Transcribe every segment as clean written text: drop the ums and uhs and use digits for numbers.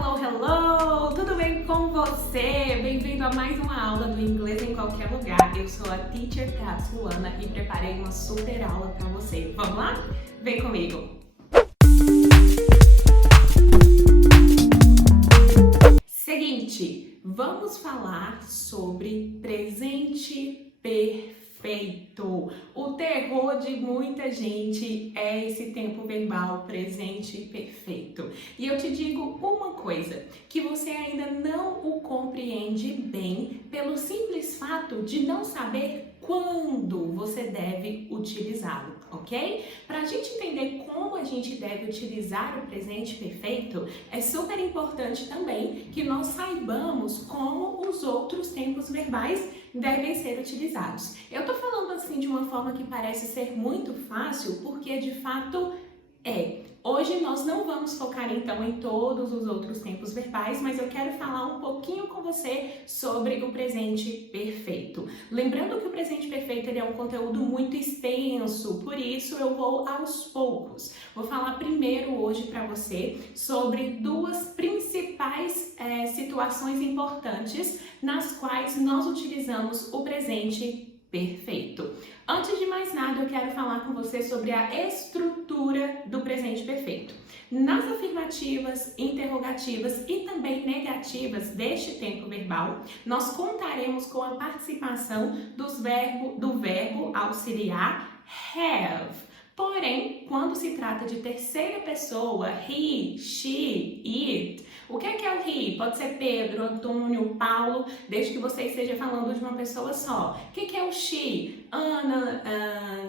Hello, hello! Tudo bem com você? Bem-vindo a mais uma aula do Inglês em Qualquer Lugar. Eu sou a Teacher Kat Luana e preparei uma super aula para você. Vamos lá? Vem comigo! Seguinte, vamos falar sobre presente perfeito. O terror de muita gente é esse tempo verbal presente perfeito. E eu te digo uma coisa, que você ainda não o compreende bem pelo simples fato de não saber quando você deve utilizá-lo, ok? Para a gente entender como a gente deve utilizar o presente perfeito, é super importante também que nós saibamos como os outros tempos verbais devem ser utilizados. Eu tô falando assim de uma forma que parece ser muito fácil, porque de fato é. Hoje nós não vamos focar então em todos os outros tempos verbais, mas eu quero falar um pouquinho com você sobre o presente perfeito. Lembrando que o presente perfeito ele é um conteúdo muito extenso, por isso eu vou aos poucos. Vou falar primeiro hoje para você sobre duas principais situações importantes nas quais nós utilizamos o presente perfeito. Antes de mais nada, eu quero falar com você sobre a estrutura do presente perfeito. Nas afirmativas, interrogativas e também negativas deste tempo verbal, nós contaremos com a participação do verbo auxiliar have. Porém, quando se trata de terceira pessoa, he, she, it, o que é o he? Pode ser Pedro, Antônio, Paulo, desde que você esteja falando de uma pessoa só. O que é o she? Ana,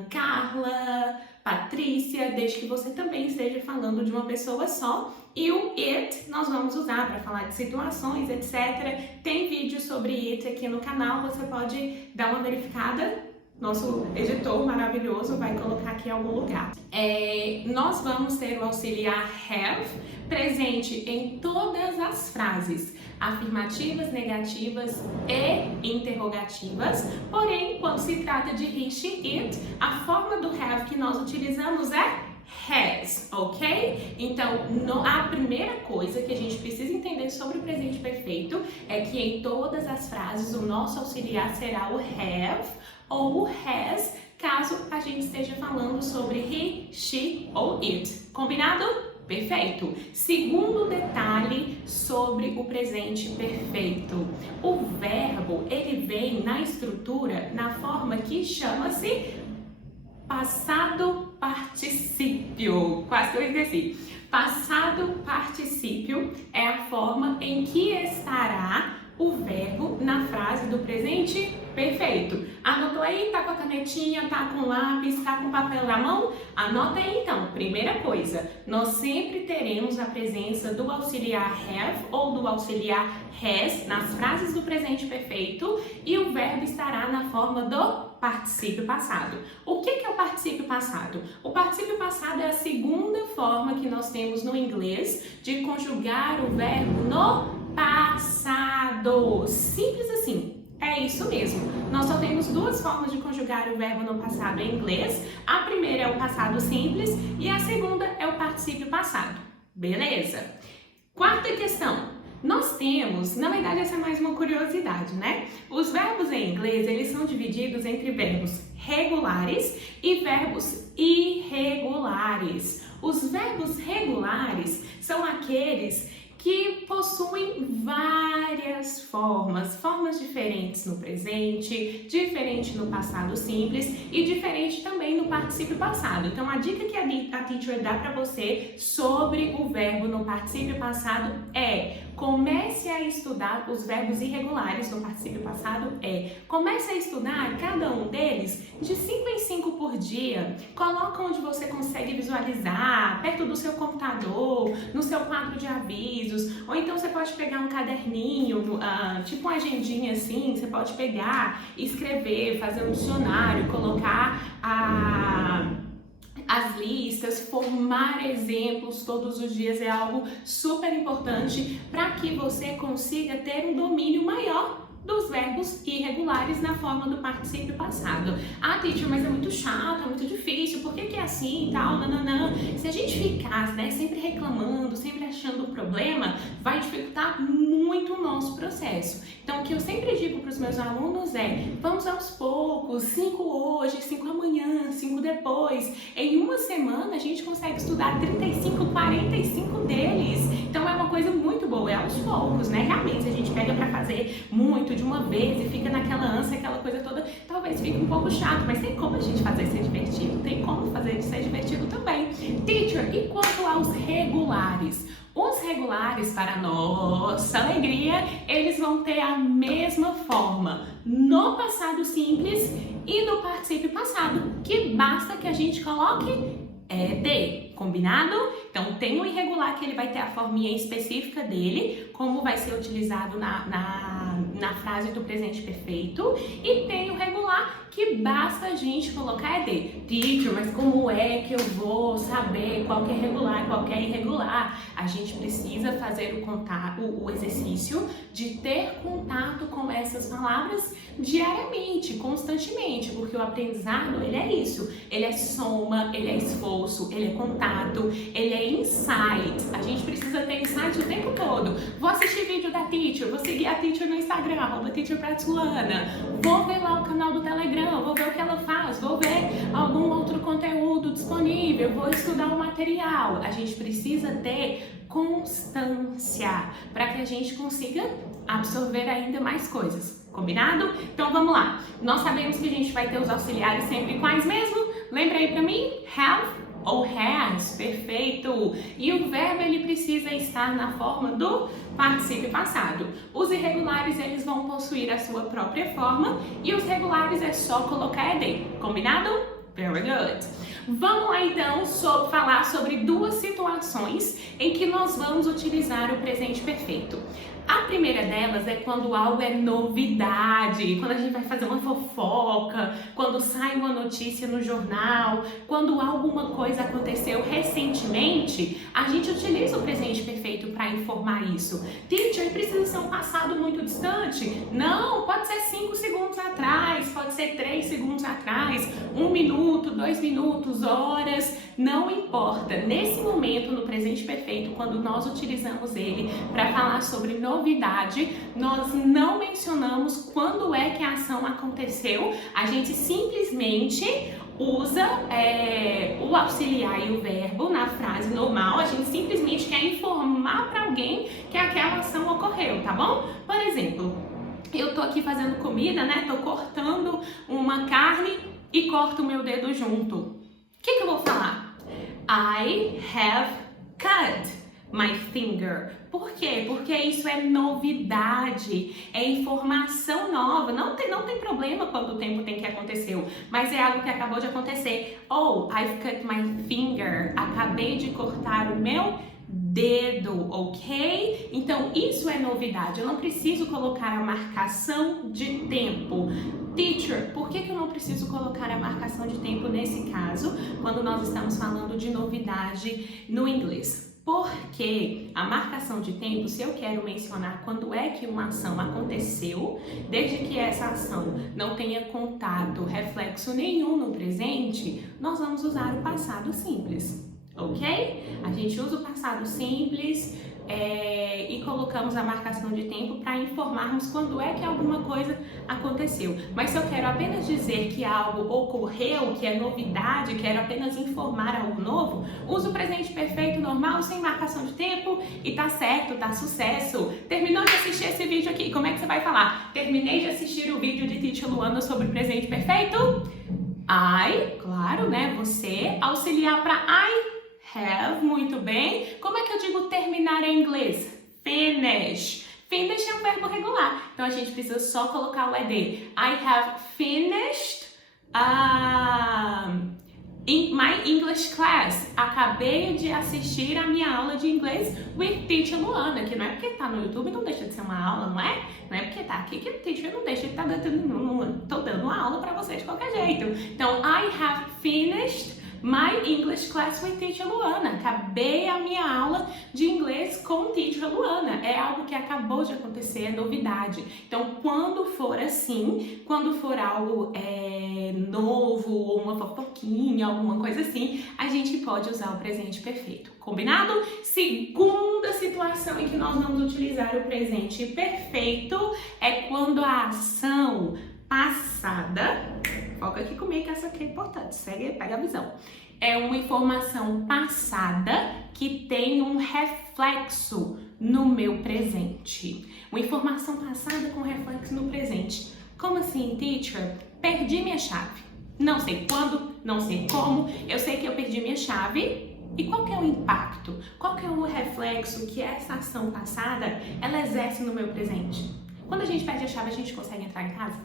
Carla, Patrícia, desde que você também esteja falando de uma pessoa só. E o it nós vamos usar para falar de situações, etc. Tem vídeo sobre it aqui no canal, você pode dar uma verificada. Nosso editor maravilhoso vai colocar aqui em algum lugar. Nós vamos ter o auxiliar have presente em todas as frases, afirmativas, negativas e interrogativas. Porém, quando se trata de he, she, it, a forma do have que nós utilizamos é has, ok? Então, a primeira coisa que a gente precisa entender sobre o presente perfeito é que em todas as frases o nosso auxiliar será o have ou has, caso a gente esteja falando sobre he, she ou it. Combinado? Perfeito! Segundo detalhe sobre o presente perfeito. O verbo, ele vem na estrutura, na forma que chama-se passado particípio. Quase que eu esqueci. Passado particípio é a forma em que estará o verbo na frase do presente perfeito. Anotou aí? Tá com a canetinha, tá com lápis, tá com papel na mão? Anota aí então. Primeira coisa, nós sempre teremos a presença do auxiliar have ou do auxiliar has nas frases do presente perfeito e o verbo estará na forma do particípio passado. O que é o particípio passado? O particípio passado é a segunda forma que nós temos no inglês de conjugar o verbo no passado. Simples assim. É isso mesmo. Nós só temos duas formas de conjugar o verbo no passado em inglês. A primeira é o passado simples e a segunda é o particípio passado. Beleza? Quarta questão. Nós temos, na verdade essa é mais uma curiosidade, né? Os verbos em inglês, eles são divididos entre verbos regulares e verbos irregulares. Os verbos regulares são aqueles que possuem várias formas diferentes no presente, diferente no passado simples e diferente também no particípio passado. Então, a dica que a teacher dá para você sobre o verbo no particípio passado é: comece a estudar os verbos irregulares no particípio passado comece a estudar cada um deles de 5 em 5 por dia. Coloca onde você consegue visualizar, perto do seu computador, no seu quadro de avisos, ou então você pode pegar um caderninho, tipo uma agendinha assim, você pode pegar, escrever, fazer um dicionário, colocar as listas, formar exemplos todos os dias é algo super importante para que você consiga ter um domínio maior dos verbos irregulares na forma do particípio passado. Ah, teacher, mas é muito chato, é muito difícil, por que é assim e tal, nananã. Se a gente ficasse, sempre reclamando, sempre achando um problema, cima, vai dificultar muito o nosso processo. Então, o que eu sempre digo para os meus alunos é, vamos aos poucos, 5 hoje, 5 amanhã, 5 depois. Em uma semana, a gente consegue estudar 35, 45 deles. Então, é uma coisa muito boa, é aos poucos, né? Realmente, se a gente pega para fazer muito de uma vez e fica naquela ânsia, aquela coisa toda, talvez fique um pouco chato, mas tem como a gente fazer ser divertido, tem como fazer ser divertido também. Teacher, e quanto aos regulares? Os regulares, para nossa alegria, eles vão ter a mesma forma no passado simples e no particípio passado, que basta que a gente coloque ED, combinado? Então tem o irregular que ele vai ter a forminha específica dele, como vai ser utilizado na frase do presente perfeito, e tem o regular que basta a gente colocar ED. Teacher, mas como é que eu vou saber qual que é regular e qual que é irregular? A gente precisa fazer o exercício de ter contato com essas palavras diariamente, constantemente, porque o aprendizado, ele é isso, ele é soma, ele é esforço, ele é contato, ele é insight. A gente precisa ter insight o tempo todo. Vou assistir vídeo da teacher, vou seguir a teacher no Instagram, @teacherpratulana, vou ver lá o canal do Telegram, vou ver o que ela faz, vou ver algum outro conteúdo disponível, vou estudar o material. A gente precisa ter constância para que a gente consiga absorver ainda mais coisas. Combinado? Então vamos lá. Nós sabemos que a gente vai ter os auxiliares sempre quais mesmo? Lembra aí pra mim? Have ou has. Perfeito. E o verbo ele precisa estar na forma do particípio passado. Os irregulares eles vão possuir a sua própria forma e os regulares é só colocar ED. Combinado? Very good. Vamos lá então falar sobre duas situações em que nós vamos utilizar o presente perfeito. A primeira delas é quando algo é novidade, quando a gente vai fazer uma fofoca, quando sai uma notícia no jornal, quando alguma coisa aconteceu recentemente, a gente utiliza o presente perfeito para informar isso. Teacher, precisa ser um passado muito distante? Não, pode ser 5 segundos atrás, pode ser 3 segundos atrás, 1 minuto, 2 minutos, horas, não importa. Nesse momento, no presente perfeito, quando nós utilizamos ele para falar sobre novidade, nós não mencionamos quando é que a ação aconteceu, a gente simplesmente usa o auxiliar e o verbo na frase normal, a gente simplesmente quer informar para alguém que aquela ação ocorreu, tá bom? Por exemplo, eu tô aqui fazendo comida, né? Tô cortando uma carne e corto o meu dedo junto. O que eu vou falar? I have cut my finger. Por quê? Porque isso é novidade, é informação nova. Não tem problema quando o tempo tem que aconteceu, mas é algo que acabou de acontecer. Oh, I've cut my finger. Acabei de cortar o meu dedo, ok? Então isso é novidade. Eu não preciso colocar a marcação de tempo. Teacher, por que eu não preciso colocar a marcação de tempo nesse caso, quando nós estamos falando de novidade no inglês? Porque a marcação de tempo, se eu quero mencionar quando é que uma ação aconteceu, desde que essa ação não tenha contato, reflexo nenhum no presente, nós vamos usar o passado simples, ok? A gente usa o passado simples e colocamos a marcação de tempo para informarmos quando é que alguma coisa aconteceu. Mas se eu quero apenas dizer que algo ocorreu, que é novidade, quero apenas informar algo novo, uso o presente perfeito normal, sem marcação de tempo e tá certo, tá sucesso. Terminou de assistir esse vídeo aqui, como é que você vai falar? Terminei de assistir o vídeo de Teacher Luana sobre presente perfeito? I, claro, né? Você, auxiliar para I have, muito bem. Como é que eu digo terminar em inglês? Finish. Finish é um verbo regular, então a gente precisa só colocar o ED. I have finished in my English class. Acabei de assistir a minha aula de inglês with Teacher Luana, que não é porque tá no YouTube não deixa de ser uma aula, não é? Não é porque tá aqui que o teacher não deixa de estar dando uma aula pra você de qualquer jeito. Então, I have finished my English class with Teacher Luana. Acabei a minha aula de inglês com Teacher Luana. É algo que acabou de acontecer, é novidade. Então, quando for assim, quando for algo novo, ou uma fofoquinha, alguma coisa assim, a gente pode usar o presente perfeito. Combinado? Segunda situação em que nós vamos utilizar o presente perfeito é quando a ação passada, foca aqui comigo que essa aqui é importante, segue, pega a visão. É uma informação passada que tem um reflexo no meu presente. Uma informação passada com reflexo no presente. Como assim, teacher? Perdi minha chave. Não sei quando, não sei como, eu sei que eu perdi minha chave. E qual que é o impacto? Qual que é o reflexo que essa ação passada, ela exerce no meu presente? Quando a gente perde a chave, a gente consegue entrar em casa?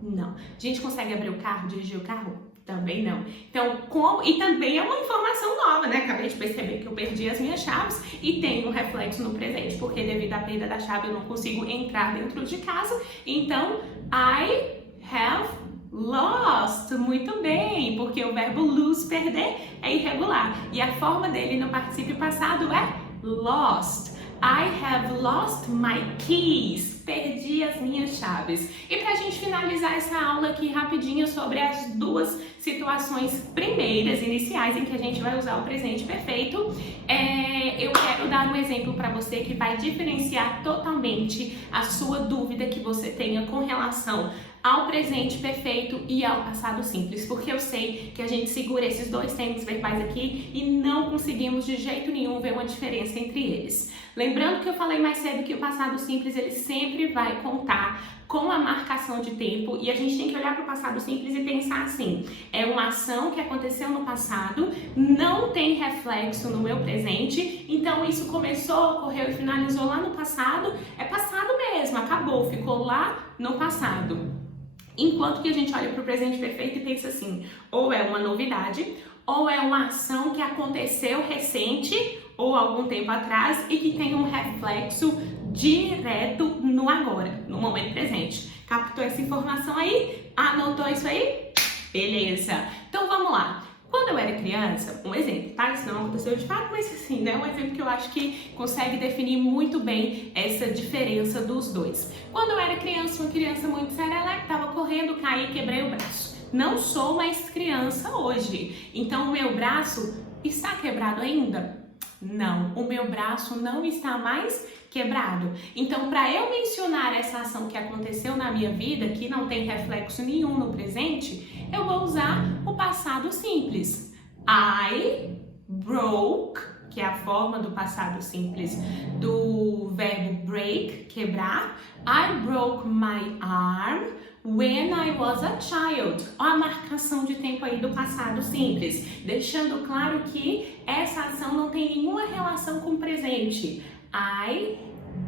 Não. A gente consegue abrir o carro, dirigir o carro? Também não. Então, como... E também é uma informação nova, né? Acabei de perceber que eu perdi as minhas chaves e tem um reflexo no presente, porque devido à perda da chave eu não consigo entrar dentro de casa. Então, I have lost. Muito bem, porque o verbo lose, perder, é irregular. E a forma dele no particípio passado é lost. I have lost my keys. Perdi as minhas chaves. E pra gente finalizar essa aula aqui rapidinho sobre as duas situações primeiras, iniciais, em que a gente vai usar o presente perfeito, eu quero dar um exemplo para você que vai diferenciar totalmente a sua dúvida que você tenha com relação ao presente perfeito e ao passado simples, porque eu sei que a gente segura esses dois tempos verbais aqui e não conseguimos de jeito nenhum ver uma diferença entre eles. Lembrando que eu falei mais cedo que o passado simples ele sempre vai contar com a marcação de tempo e a gente tem que olhar para o passado simples e pensar assim, é uma ação que aconteceu no passado, não tem reflexo no meu presente, então isso começou, ocorreu e finalizou lá no passado, é passado mesmo, acabou, ficou lá no passado. Enquanto que a gente olha para o presente perfeito e pensa assim, ou é uma novidade, ou é uma ação que aconteceu recente ou algum tempo atrás e que tem um reflexo direto no agora, no momento presente. Captou essa informação aí? Anotou isso aí? Beleza! Então vamos lá. Quando eu era criança, um exemplo, tá? Isso não aconteceu de fato, mas assim, né? Um exemplo que eu acho que consegue definir muito bem essa diferença dos dois. Quando eu era criança, uma criança muito serelepe, tava correndo, caí e quebrei o braço. Não sou mais criança hoje. Então o meu braço está quebrado ainda? Não, o meu braço não está mais quebrado. Então, para eu mencionar essa ação que aconteceu na minha vida, que não tem reflexo nenhum no presente, eu vou usar o passado simples. I broke, que é a forma do passado simples do verbo break, quebrar. I broke my arm when I was a child. Olha a marcação de tempo aí do passado simples, deixando claro que essa ação não tem nenhuma relação com o presente. I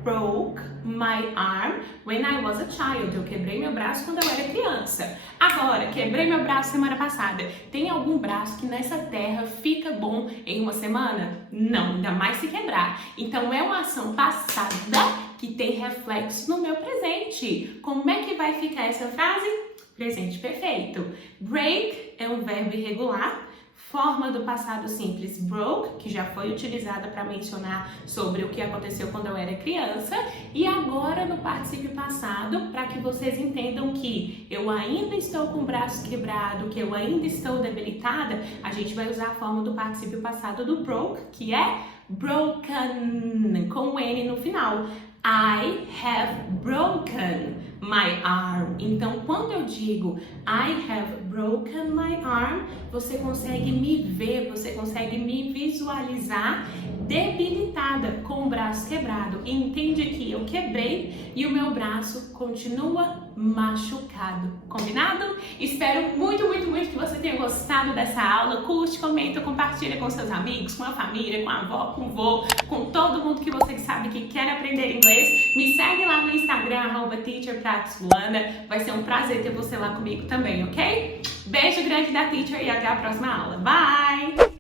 broke my arm when I was a child. Eu quebrei meu braço quando eu era criança. Agora, quebrei meu braço semana passada. Tem algum braço que nessa terra fica bom em uma semana? Não, ainda mais se quebrar. Então é uma ação passada que tem reflexo no meu presente. Como é que vai ficar essa frase? Presente perfeito. Break é um verbo irregular. Forma do passado simples broke, que já foi utilizada para mencionar sobre o que aconteceu quando eu era criança. E agora no particípio passado, para que vocês entendam que eu ainda estou com o braço quebrado, que eu ainda estou debilitada, a gente vai usar a forma do particípio passado do broke, que é broken, com o N no final. I have broken my arm. Então, quando eu digo I have broken my arm, você consegue me ver, você consegue me visualizar debilitada, com o braço quebrado. E entende que eu quebrei e o meu braço continua machucado. Combinado? Espero muito, muito, muito que você tenha gostado dessa aula. Curte, comenta, compartilha com seus amigos, com a família, com a avó, com o vô, com todo mundo que você sabe que quer aprender inglês. Me segue lá no Instagram, @teacherpraxluana. Vai ser um prazer ter você lá comigo também, ok? Beijo grande da Teacher e até a próxima aula. Bye!